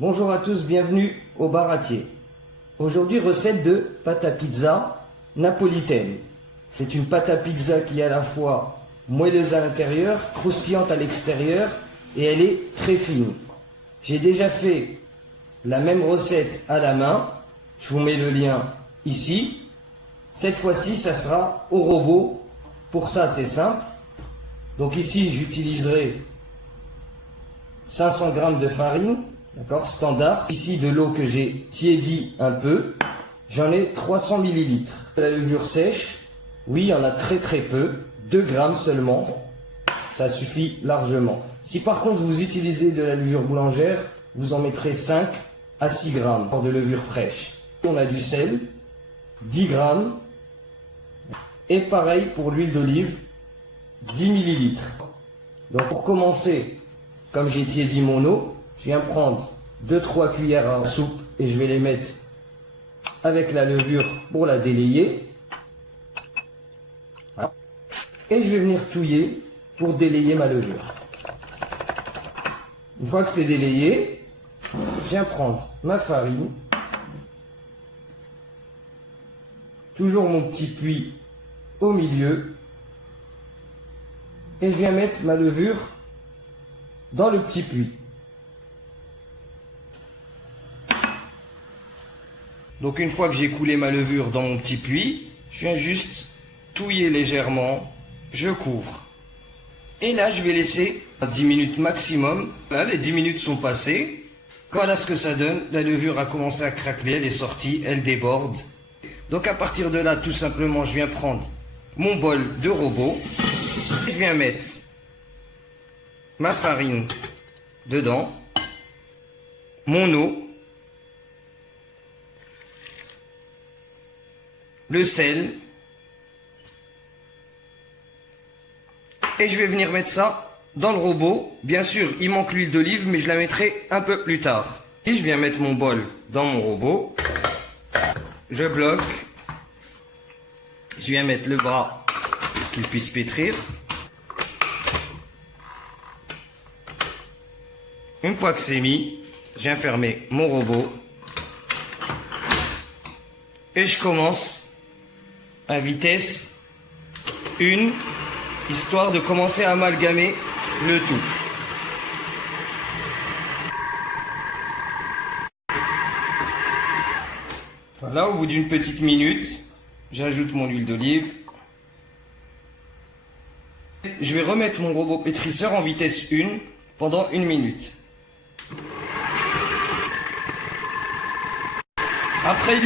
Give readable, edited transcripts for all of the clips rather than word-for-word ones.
Bonjour à tous, bienvenue au Baratier. Aujourd'hui, recette de pâte à pizza napolitaine. C'est une pâte à pizza qui est à la fois moelleuse à l'intérieur, croustillante à l'extérieur et elle est très fine. J'ai déjà fait la même recette à la main, je vous mets le lien ici. Cette fois-ci, ça sera au robot. Pour ça, c'est simple. Donc ici, j'utiliserai 500 g de farine, d'accord, standard. Ici, de l'eau que j'ai tiédi un peu. J'en ai 300 ml. La levure sèche, oui, il y en a très peu, 2 grammes seulement. Ça suffit largement. Si par contre vous utilisez de la levure boulangère, vous en mettrez 5 à 6 grammes de levure fraîche. On a du sel, 10 grammes. Et pareil pour l'huile d'olive, 10 ml. Donc pour commencer, comme j'ai tiédi mon eau, je viens prendre 2-3 cuillères à soupe et je vais les mettre avec la levure pour la délayer. Et je vais venir touiller pour délayer ma levure. Une fois que c'est délayé, je viens prendre ma farine, toujours mon petit puits au milieu, et je viens mettre ma levure dans le petit puits. Donc une fois que j'ai coulé ma levure dans mon petit puits, je viens juste touiller légèrement, je couvre. Et là je vais laisser 10 minutes maximum. Là les 10 minutes sont passées. Voilà ce que ça donne. La levure a commencé à craquer, elle est sortie, elle déborde. Donc à partir de là, tout simplement, je viens prendre mon bol de robot. Je viens mettre ma farine dedans, mon eau, le sel, et je vais venir mettre ça dans le robot. Bien sûr, il manque l'huile d'olive, mais je la mettrai un peu plus tard. Et je viens mettre mon bol dans mon robot. Je bloque. Je viens mettre le bras pour qu'il puisse pétrir. Une fois que c'est mis, je viens fermer mon robot. Et je commence à vitesse 1, histoire de commencer à amalgamer le tout. Voilà, au bout d'une petite minute, j'ajoute mon huile d'olive. Je vais remettre mon robot pétrisseur en vitesse 1 pendant 1 minute. Après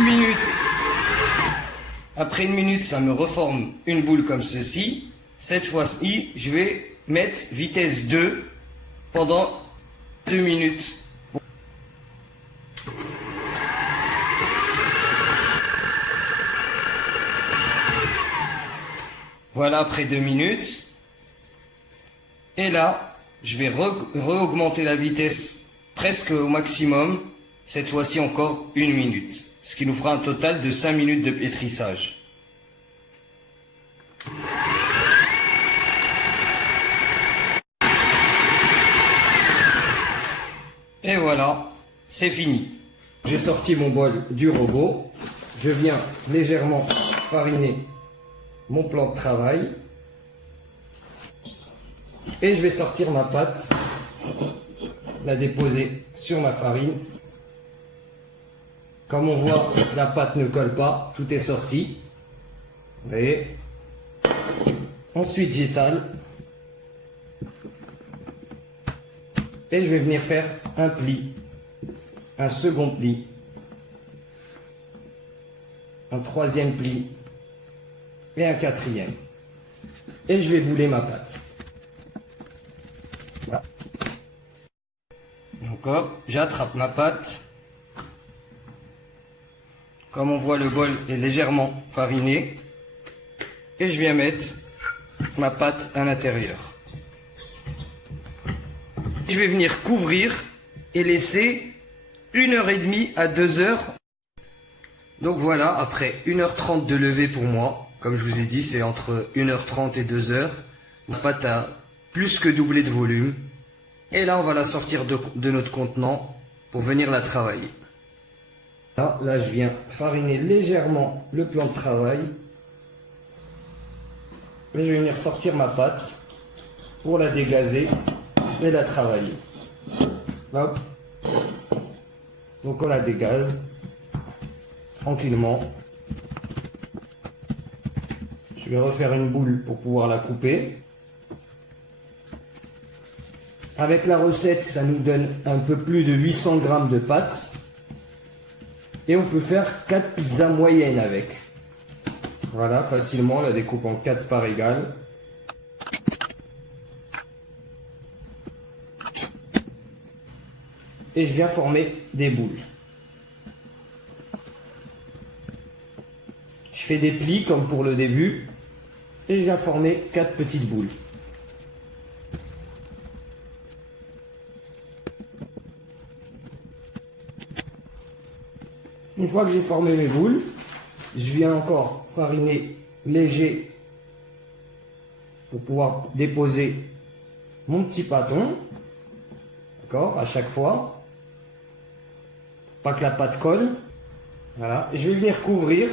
une minute, ça me reforme une boule comme ceci. Cette fois-ci, je vais mettre vitesse 2 pendant 2 minutes. Voilà, après 2 minutes. Et là, je vais re-augmenter la vitesse presque au maximum. Cette fois-ci encore 1 minute. Ce qui nous fera un total de 5 minutes de pétrissage. Et voilà, c'est fini. J'ai sorti mon bol du robot. Je viens légèrement fariner mon plan de travail. Et je vais sortir ma pâte, la déposer sur ma farine. Comme on voit, la pâte ne colle pas, tout est sorti. Vous voyez. Ensuite, j'étale. Et je vais venir faire un pli, un second pli, un troisième pli et un quatrième. Et je vais bouler ma pâte. Voilà. Donc hop, j'attrape ma pâte. Comme on voit, le bol est légèrement fariné. Et je viens mettre ma pâte à l'intérieur. Je vais venir couvrir et laisser 1h30 à 2h. Donc voilà, après 1h30 de lever pour moi, comme je vous ai dit, c'est entre 1h30 et 2h. La pâte a plus que doublé de volume. Et là, on va la sortir de notre contenant pour venir la travailler. Là, je viens fariner légèrement le plan de travail. Et je vais venir sortir ma pâte pour la dégazer et la travailler. Hop. Donc on la dégaze tranquillement. Je vais refaire une boule pour pouvoir la couper. Avec la recette, ça nous donne un peu plus de 800 grammes de pâte. Et on peut faire 4 pizzas moyennes avec. Voilà, facilement, on la découpe en 4 parts égales. Et je viens former des boules. Je fais des plis comme pour le début. Et je viens former 4 petites boules. Une fois que j'ai formé mes boules, je viens encore fariner léger pour pouvoir déposer mon petit pâton. D'accord, à chaque fois. Pour pas que la pâte colle. Voilà. Et je vais venir couvrir.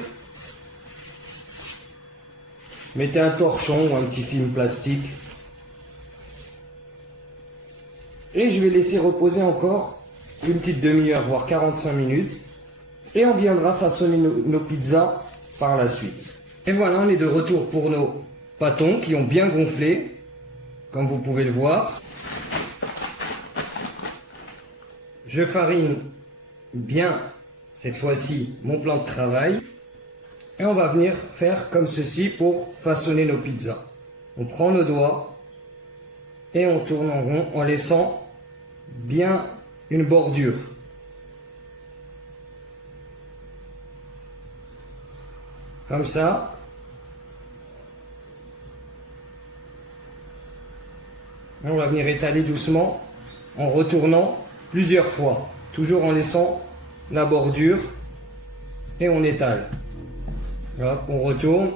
Mettez un torchon ou un petit film plastique. Et je vais laisser reposer encore une petite demi-heure, voire 45 minutes. Et on viendra façonner nos pizzas par la suite. Et voilà, on est de retour pour nos pâtons qui ont bien gonflé, comme vous pouvez le voir. Je farine bien, cette fois-ci, mon plan de travail. Et on va venir faire comme ceci pour façonner nos pizzas. On prend nos doigts et on tourne en rond en laissant bien une bordure. Comme ça. Et on va venir étaler doucement en retournant plusieurs fois. Toujours en laissant la bordure et on étale. Hop, on retourne.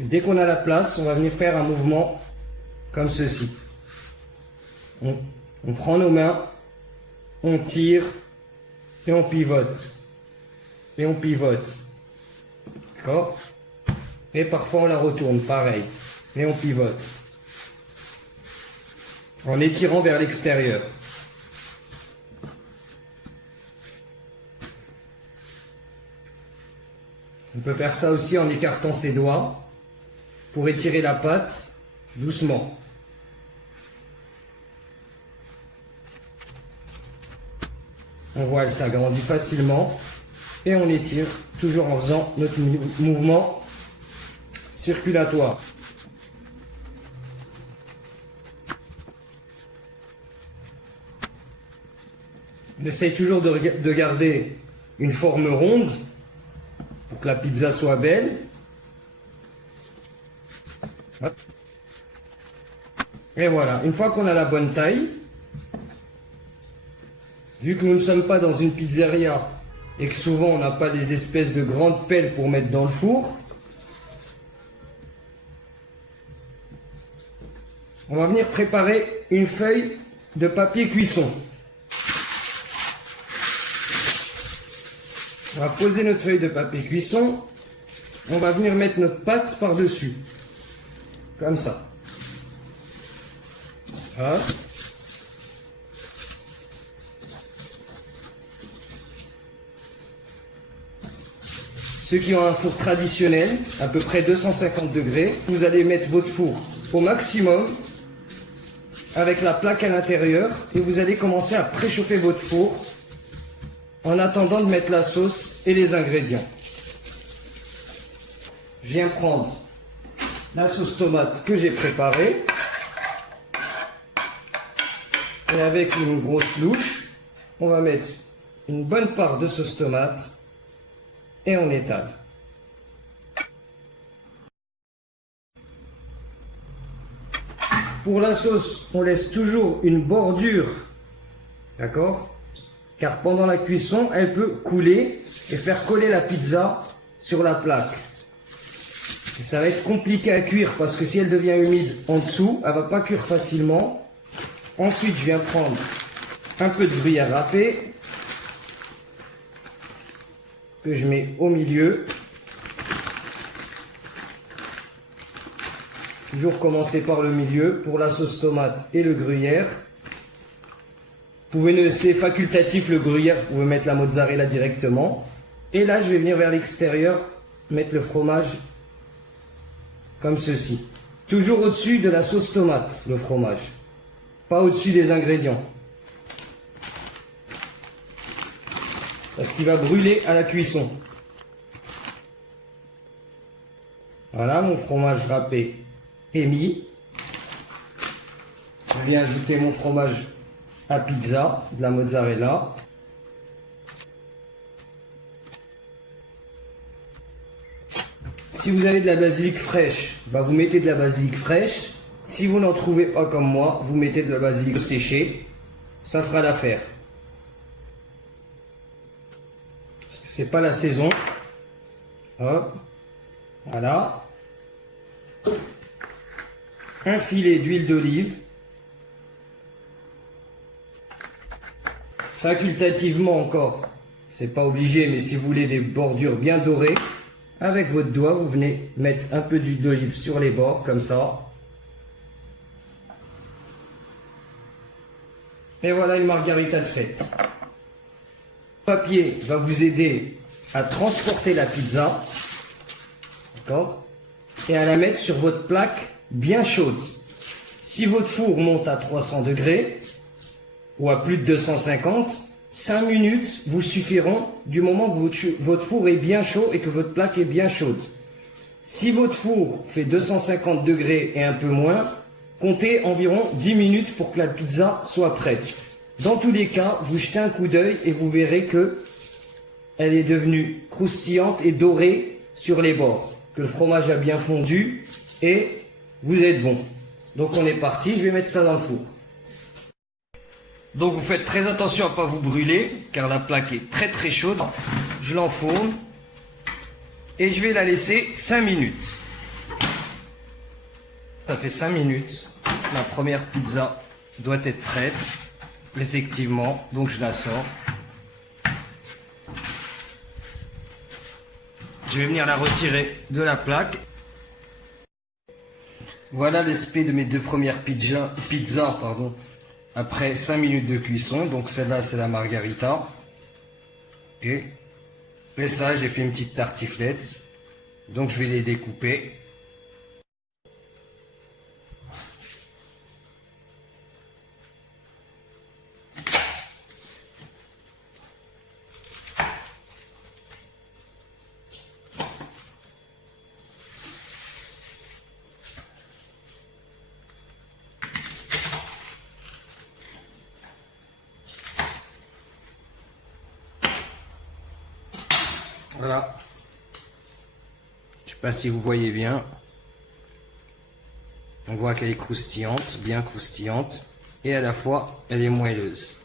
Et dès qu'on a la place, on va venir faire un mouvement comme ceci. On prend nos mains. On tire et on pivote. Et on pivote. D'accord? Et parfois on la retourne, pareil. Et on pivote. En étirant vers l'extérieur. On peut faire ça aussi en écartant ses doigts pour étirer la pâte doucement. On voit, elle s'agrandit facilement et on étire toujours en faisant notre mouvement circulatoire. On essaye toujours de garder une forme ronde pour que la pizza soit belle. Et voilà, une fois qu'on a la bonne taille, vu que nous ne sommes pas dans une pizzeria et que souvent on n'a pas les espèces de grandes pelles pour mettre dans le four, on va venir préparer une feuille de papier cuisson. On va poser notre feuille de papier cuisson. On va venir mettre notre pâte par-dessus. Comme ça. Voilà. Ceux qui ont un four traditionnel, à peu près 250 degrés, vous allez mettre votre four au maximum avec la plaque à l'intérieur et vous allez commencer à préchauffer votre four en attendant de mettre la sauce et les ingrédients. Je viens prendre la sauce tomate que j'ai préparée et avec une grosse louche, on va mettre une bonne part de sauce tomate et on étale. Pour la sauce, on laisse toujours une bordure, d'accord? Car pendant la cuisson, elle peut couler et faire coller la pizza sur la plaque. Ça va être compliqué à cuire parce que si elle devient humide en dessous, elle va pas cuire facilement. Ensuite, je viens prendre un peu de gruyère râpée que je mets au milieu. Toujours commencer par le milieu pour la sauce tomate et le gruyère. Vous pouvez, c'est facultatif le gruyère, vous pouvez mettre la mozzarella directement. Et là, je vais venir vers l'extérieur, mettre le fromage comme ceci. Toujours au-dessus de la sauce tomate, le fromage. Pas au-dessus des ingrédients. Parce qu'il va brûler à la cuisson. Voilà, mon fromage râpé est mis. Je viens ajouter mon fromage à pizza, de la mozzarella. Si vous avez de la basilic fraîche, bah vous mettez de la basilic fraîche. Si vous n'en trouvez pas comme moi, vous mettez de la basilic séchée. Ça fera l'affaire. Parce que c'est pas la saison. Hop. Voilà. Un filet d'huile d'olive. Facultativement encore. C'est pas obligé, mais si vous voulez des bordures bien dorées, avec votre doigt, vous venez mettre un peu d'huile d'olive sur les bords, comme ça. Et voilà une margarita de fête. Le papier va vous aider à transporter la pizza. D'accord? Et à la mettre sur votre plaque bien chaude. Si votre four monte à 300 degrés, ou à plus de 250, 5 minutes vous suffiront du moment que votre four est bien chaud et que votre plaque est bien chaude. Si votre four fait 250 degrés et un peu moins, comptez environ 10 minutes pour que la pizza soit prête. Dans tous les cas, vous jetez un coup d'œil et vous verrez que elle est devenue croustillante et dorée sur les bords. Que le fromage a bien fondu et vous êtes bon. Donc on est parti, je vais mettre ça dans le four. Donc vous faites très attention à ne pas vous brûler, car la plaque est très très chaude. Je l'enfourne et je vais la laisser 5 minutes. Ça fait 5 minutes. La première pizza doit être prête, effectivement, donc je la sors. Je vais venir la retirer de la plaque. Voilà l'aspect de mes deux premières pizzas, après 5 minutes de cuisson. Donc celle-là, c'est la margarita. Et ça, j'ai fait une petite tartiflette. Donc je vais les découper. Voilà. Je ne sais pas si vous voyez bien. On voit qu'elle est croustillante, bien croustillante. Et à la fois, elle est moelleuse.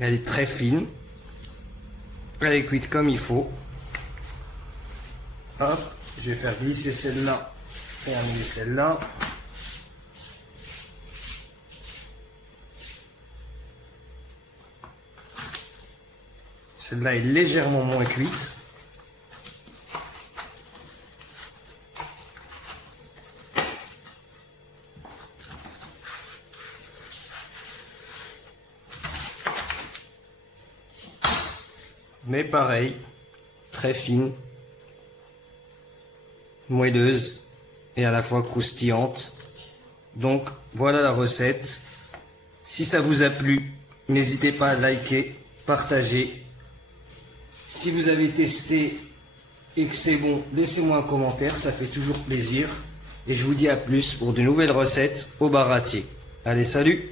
Elle est très fine. Elle est cuite comme il faut. Hop, je vais faire glisser celle-là et amener celle-là. Celle-là est légèrement moins cuite. Mais pareil, très fine, moelleuse et à la fois croustillante. Donc voilà la recette. Si ça vous a plu, n'hésitez pas à liker, partager. Si vous avez testé et que c'est bon, laissez-moi un commentaire, ça fait toujours plaisir. Et je vous dis à plus pour de nouvelles recettes au Baratier. Allez, salut!